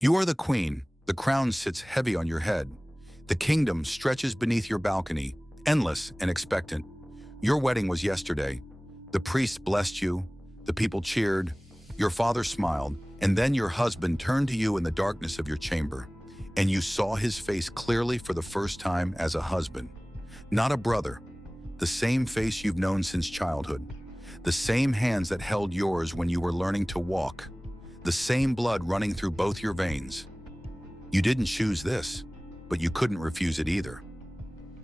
You are the queen. The crown sits heavy on your head. The kingdom stretches beneath your balcony, endless and expectant. Your wedding was yesterday. The priest blessed you. The people cheered. Your father smiled. And then your husband turned to you in the darkness of your chamber. And you saw his face clearly for the first time as a husband. Not a brother. The same face you've known since childhood. The same hands that held yours when you were learning to walk. The same blood running through both your veins. You didn't choose this, but you couldn't refuse it either.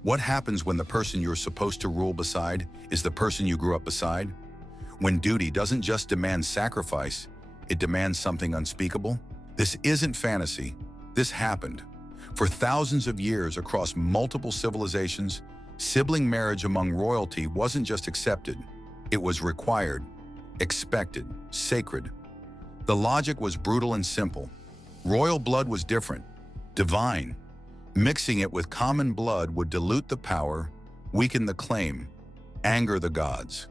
What happens when the person you're supposed to rule beside is the person you grew up beside? When duty doesn't just demand sacrifice, it demands something unspeakable? This isn't fantasy. This happened. For thousands of years across multiple civilizations, sibling marriage among royalty wasn't just accepted. It was required, expected, sacred. The logic was brutal and simple. Royal blood was different, divine. Mixing it with common blood would dilute the power, weaken the claim, anger the gods.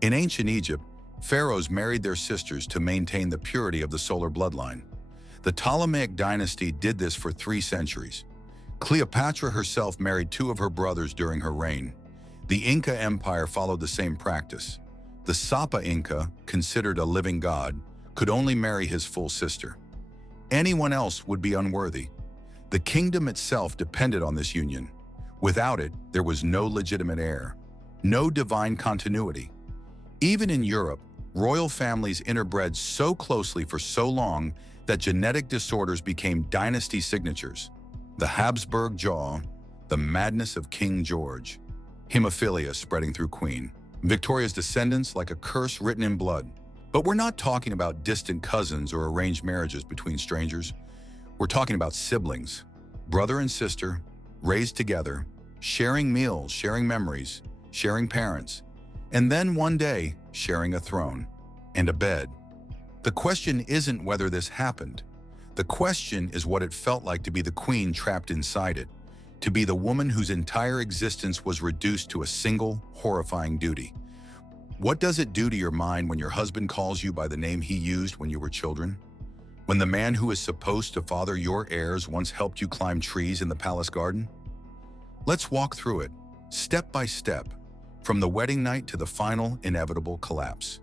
In ancient Egypt, pharaohs married their sisters to maintain the purity of the solar bloodline. The Ptolemaic dynasty did this for 3 centuries. Cleopatra herself married 2 of her brothers during her reign. The Inca Empire followed the same practice. The Sapa Inca, considered a living god, could only marry his full sister. Anyone else would be unworthy. The kingdom itself depended on this union. Without it, there was no legitimate heir, no divine continuity. Even in Europe, royal families interbred so closely for so long that genetic disorders became dynasty signatures. The Habsburg jaw, the madness of King George, hemophilia spreading through Queen Victoria's descendants like a curse written in blood. But we're not talking about distant cousins or arranged marriages between strangers. We're talking about siblings, brother and sister, raised together, sharing meals, sharing memories, sharing parents, and then one day sharing a throne and a bed. The question isn't whether this happened. The question is what it felt like to be the queen trapped inside it, to be the woman whose entire existence was reduced to a single, horrifying duty. What does it do to your mind when your husband calls you by the name he used when you were children? When the man who is supposed to father your heirs once helped you climb trees in the palace garden? Let's walk through it, step by step, from the wedding night to the final, inevitable collapse.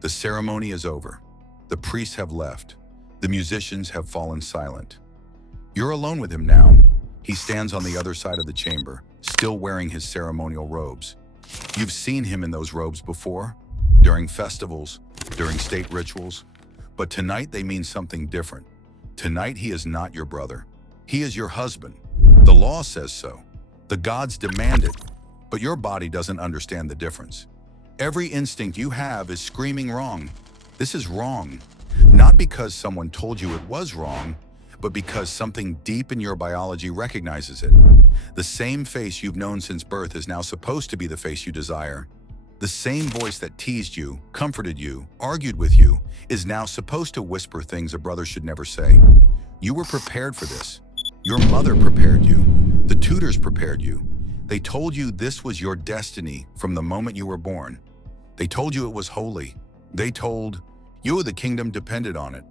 The ceremony is over. The priests have left. The musicians have fallen silent. You're alone with him now. He stands on the other side of the chamber, still wearing his ceremonial robes. You've seen him in those robes before, during festivals, during state rituals. But tonight they mean something different. Tonight he is not your brother. He is your husband. The law says so. The gods demand it. But your body doesn't understand the difference. Every instinct you have is screaming wrong. This is wrong. Not because someone told you it was wrong, but because something deep in your biology recognizes it. The same face you've known since birth is now supposed to be the face you desire. The same voice that teased you, comforted you, argued with you, is now supposed to whisper things a brother should never say. You were prepared for this. Your mother prepared you. The tutors prepared you. They told you this was your destiny from the moment you were born. They told you it was holy. They told you the kingdom depended on it.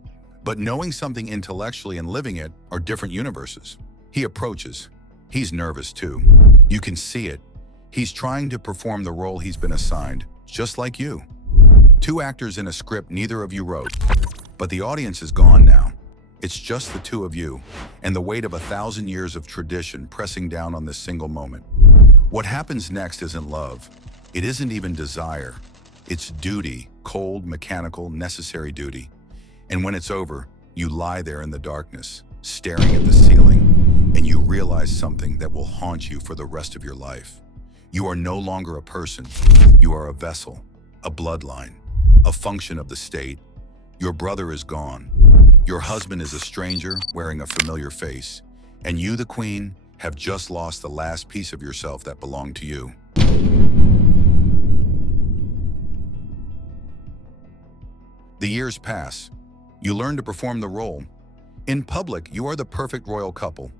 But knowing something intellectually and living it are different universes. He approaches. He's nervous too. You can see it. He's trying to perform the role he's been assigned, just like you. 2 actors in a script neither of you wrote. But the audience is gone now. It's just the 2 of you, and the weight of 1,000 years of tradition pressing down on this single moment. What happens next isn't love. It isn't even desire. It's duty, cold, mechanical, necessary duty. And when it's over, you lie there in the darkness, staring at the ceiling, and you realize something that will haunt you for the rest of your life. You are no longer a person. You are a vessel, a bloodline, a function of the state. Your brother is gone. Your husband is a stranger wearing a familiar face. And you, the queen, have just lost the last piece of yourself that belonged to you. The years pass. You learn to perform the role. In public, you are the perfect royal couple.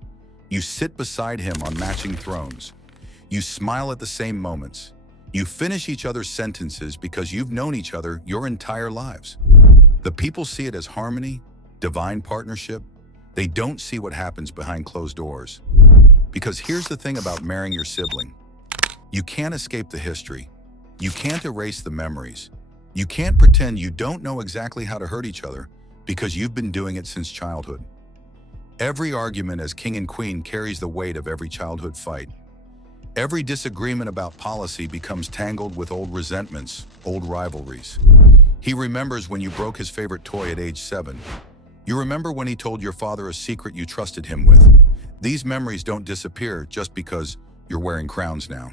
You sit beside him on matching thrones. You smile at the same moments. You finish each other's sentences because you've known each other your entire lives. The people see it as harmony, divine partnership. They don't see what happens behind closed doors. Because here's the thing about marrying your sibling. You can't escape the history. You can't erase the memories. You can't pretend you don't know exactly how to hurt each other because you've been doing it since childhood. Every argument as king and queen carries the weight of every childhood fight. Every disagreement about policy becomes tangled with old resentments, old rivalries. He remembers when you broke his favorite toy at age 7. You remember when he told your father a secret you trusted him with. These memories don't disappear just because you're wearing crowns now.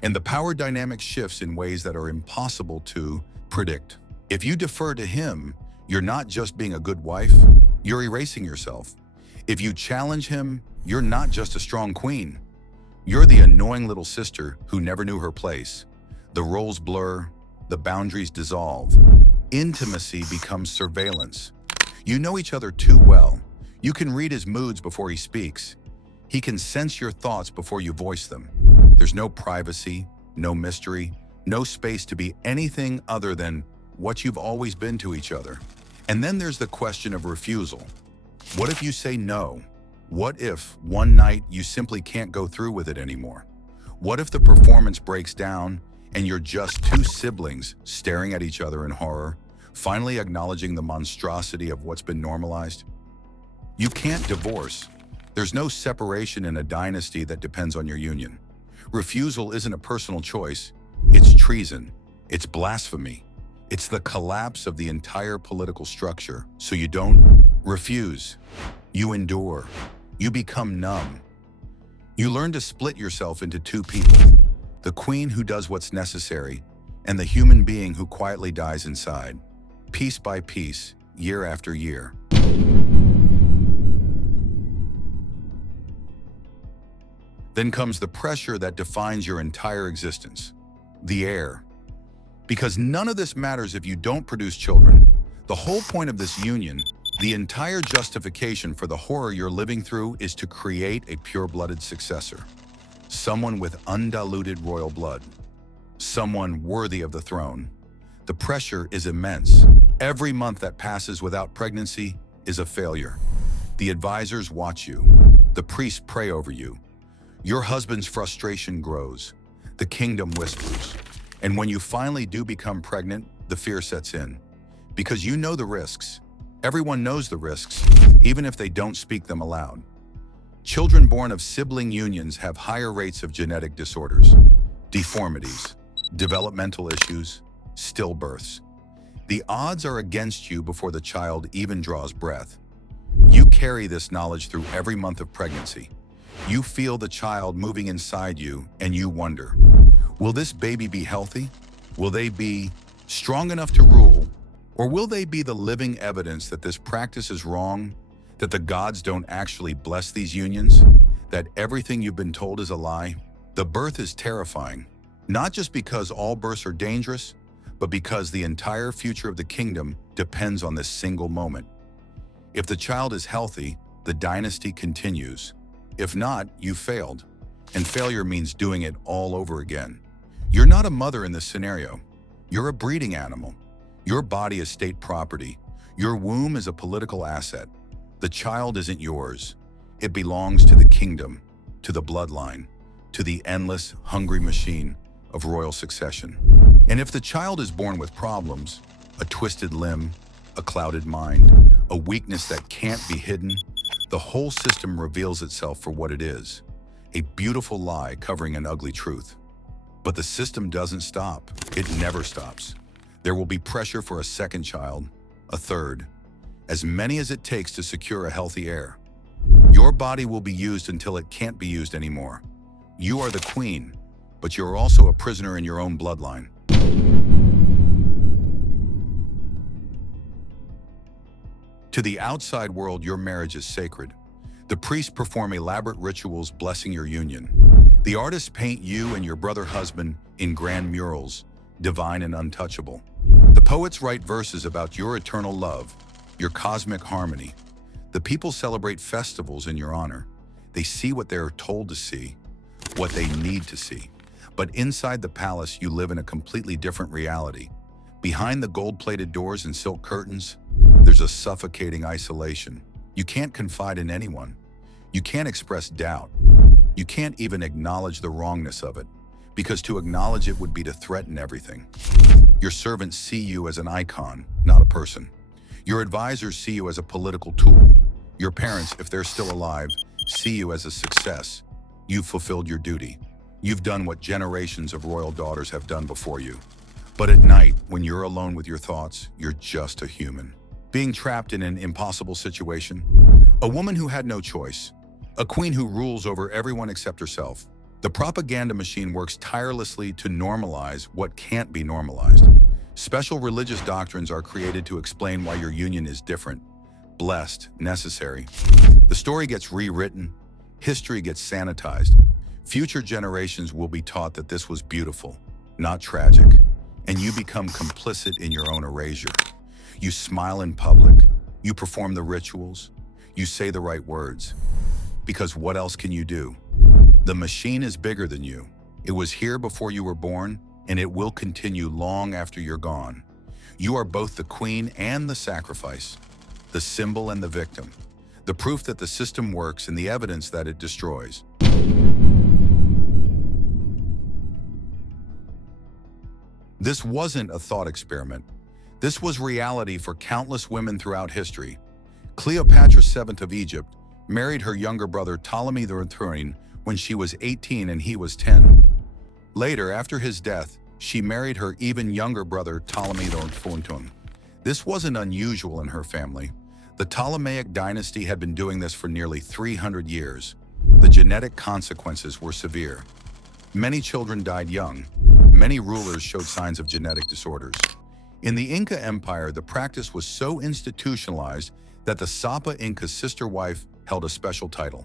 And the power dynamic shifts in ways that are impossible to predict. If you defer to him, you're not just being a good wife, you're erasing yourself. If you challenge him, you're not just a strong queen. You're the annoying little sister who never knew her place. The roles blur, the boundaries dissolve. Intimacy becomes surveillance. You know each other too well. You can read his moods before he speaks. He can sense your thoughts before you voice them. There's no privacy, no mystery, no space to be anything other than what you've always been to each other. And then there's the question of refusal. What if you say no? What if one night you simply can't go through with it anymore? What if the performance breaks down and you're just two siblings staring at each other in horror, finally acknowledging the monstrosity of what's been normalized? You can't divorce. There's no separation in a dynasty that depends on your union. Refusal isn't a personal choice. It's treason. It's blasphemy. It's the collapse of the entire political structure. So you don't refuse. You endure. You become numb. You learn to split yourself into two people, the queen who does what's necessary and the human being who quietly dies inside, piece by piece, year after year. Then comes the pressure that defines your entire existence, the heir. Because none of this matters if you don't produce children. The whole point of this union, the entire justification for the horror you're living through, is to create a pure-blooded successor. Someone with undiluted royal blood. Someone worthy of the throne. The pressure is immense. Every month that passes without pregnancy is a failure. The advisors watch you. The priests pray over you. Your husband's frustration grows. The kingdom whispers. And when you finally do become pregnant, the fear sets in. Because you know the risks. Everyone knows the risks, even if they don't speak them aloud. Children born of sibling unions have higher rates of genetic disorders, deformities, developmental issues, stillbirths. The odds are against you before the child even draws breath. You carry this knowledge through every month of pregnancy. You feel the child moving inside you, and you wonder, will this baby be healthy? Will they be strong enough to rule? Or will they be the living evidence that this practice is wrong, that the gods don't actually bless these unions, that everything you've been told is a lie? The birth is terrifying, not just because all births are dangerous, but because the entire future of the kingdom depends on this single moment. If the child is healthy, the dynasty continues. If not, you failed. And failure means doing it all over again. You're not a mother in this scenario. You're a breeding animal. Your body is state property. Your womb is a political asset. The child isn't yours. It belongs to the kingdom, to the bloodline, to the endless, hungry machine of royal succession. And if the child is born with problems, a twisted limb, a clouded mind, a weakness that can't be hidden, the whole system reveals itself for what it is, a beautiful lie covering an ugly truth. But the system doesn't stop. It never stops. There will be pressure for a second child, a third, as many as it takes to secure a healthy heir. Your body will be used until it can't be used anymore. You are the queen, but you're also a prisoner in your own bloodline. To the outside world, your marriage is sacred. The priests perform elaborate rituals blessing your union. The artists paint you and your brother husband in grand murals, divine and untouchable. The poets write verses about your eternal love, your cosmic harmony. The people celebrate festivals in your honor. They see what they're told to see, what they need to see. But inside the palace, you live in a completely different reality. Behind the gold-plated doors and silk curtains, there's a suffocating isolation. You can't confide in anyone. You can't express doubt. You can't even acknowledge the wrongness of it, because to acknowledge it would be to threaten everything. Your servants see you as an icon, not a person. Your advisors see you as a political tool. Your parents, if they're still alive, see you as a success. You've fulfilled your duty. You've done what generations of royal daughters have done before you. But at night, when you're alone with your thoughts, you're just a human. Being trapped in an impossible situation. A woman who had no choice. A queen who rules over everyone except herself. The propaganda machine works tirelessly to normalize what can't be normalized. Special religious doctrines are created to explain why your union is different, blessed, necessary. The story gets rewritten. History gets sanitized. Future generations will be taught that this was beautiful, not tragic. And you become complicit in your own erasure. You smile in public. You perform the rituals. You say the right words. Because what else can you do? The machine is bigger than you. It was here before you were born, and it will continue long after you're gone. You are both the queen and the sacrifice, the symbol and the victim, the proof that the system works and the evidence that it destroys. This wasn't a thought experiment. This was reality for countless women throughout history. Cleopatra VII of Egypt married her younger brother Ptolemy III when she was 18 and he was 10. Later, after his death, she married her even younger brother Ptolemy IV. This wasn't unusual in her family. The Ptolemaic dynasty had been doing this for nearly 300 years. The genetic consequences were severe. Many children died young. Many rulers showed signs of genetic disorders. In the Inca Empire, the practice was so institutionalized that the Sapa Inca's sister wife held a special title,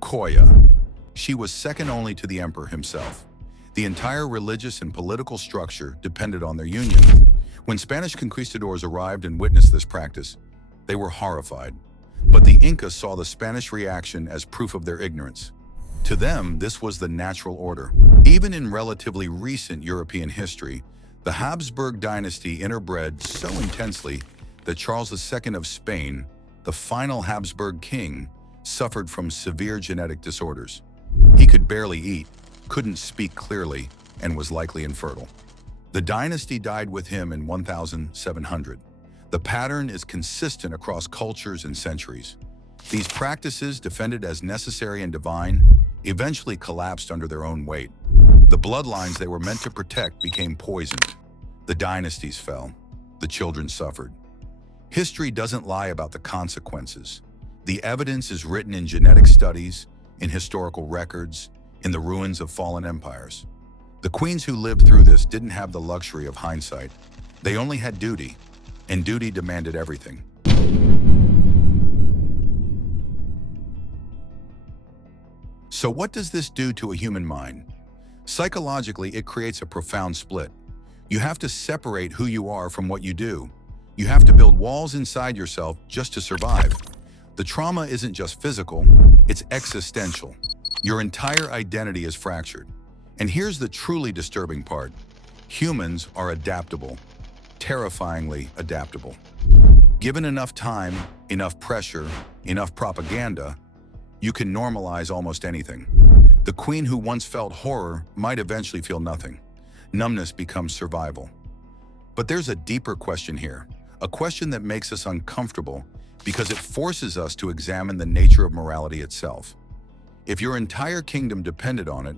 Koya. She was second only to the emperor himself. The entire religious and political structure depended on their union. When Spanish conquistadors arrived and witnessed this practice, they were horrified. But the Incas saw the Spanish reaction as proof of their ignorance. To them, this was the natural order. Even in relatively recent European history, the Habsburg dynasty interbred so intensely that Charles II of Spain, the final Habsburg king, suffered from severe genetic disorders. He could barely eat, couldn't speak clearly, and was likely infertile. The dynasty died with him in 1700. The pattern is consistent across cultures and centuries. These practices, defended as necessary and divine, eventually collapsed under their own weight. The bloodlines they were meant to protect became poisoned. The dynasties fell. The children suffered. History doesn't lie about the consequences. The evidence is written in genetic studies, in historical records, in the ruins of fallen empires. The queens who lived through this didn't have the luxury of hindsight. They only had duty, and duty demanded everything. So what does this do to a human mind? Psychologically, it creates a profound split. You have to separate who you are from what you do. You have to build walls inside yourself just to survive. The trauma isn't just physical, it's existential. Your entire identity is fractured. And here's the truly disturbing part. Humans are adaptable, terrifyingly adaptable. Given enough time, enough pressure, enough propaganda, you can normalize almost anything. The queen who once felt horror might eventually feel nothing. Numbness becomes survival. But there's a deeper question here, a question that makes us uncomfortable because it forces us to examine the nature of morality itself. If your entire kingdom depended on it,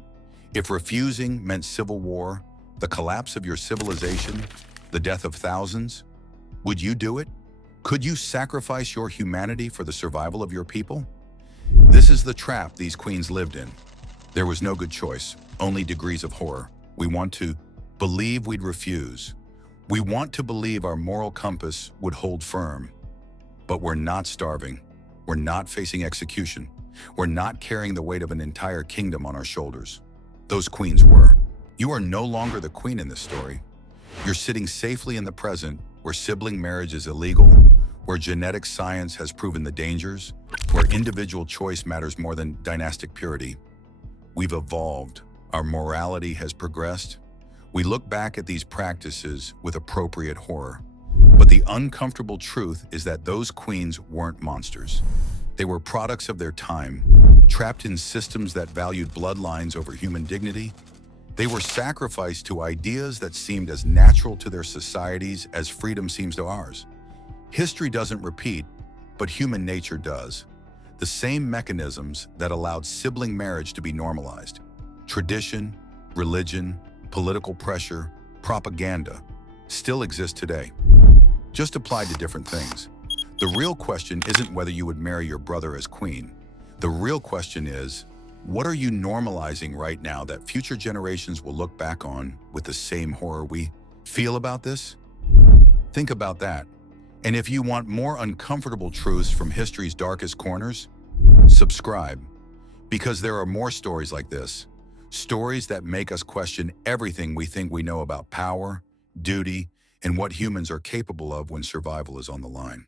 if refusing meant civil war, the collapse of your civilization, the death of thousands, would you do it? Could you sacrifice your humanity for the survival of your people? This is the trap these queens lived in. There was no good choice, only degrees of horror. We want to believe we'd refuse. We want to believe our moral compass would hold firm. But we're not starving. We're not facing execution. We're not carrying the weight of an entire kingdom on our shoulders. Those queens were. You are no longer the queen in this story. You're sitting safely in the present, where sibling marriage is illegal, where genetic science has proven the dangers, where individual choice matters more than dynastic purity. We've evolved. our morality has progressed, we look back at these practices with appropriate horror. But the uncomfortable truth is that those queens weren't monsters. They were products of their time, trapped in systems that valued bloodlines over human dignity. They were sacrificed to ideas that seemed as natural to their societies as freedom seems to ours. History doesn't repeat, but human nature does. The same mechanisms that allowed sibling marriage to be normalized, tradition, religion, political pressure, propaganda, still exist today, just applied to different things. The real question isn't whether you would marry your brother as queen. The real question is, what are you normalizing right now that future generations will look back on with the same horror we feel about this? Think about that. And if you want more uncomfortable truths from history's darkest corners, subscribe, because there are more stories like this. Stories that make us question everything we think we know about power, duty, and what humans are capable of when survival is on the line.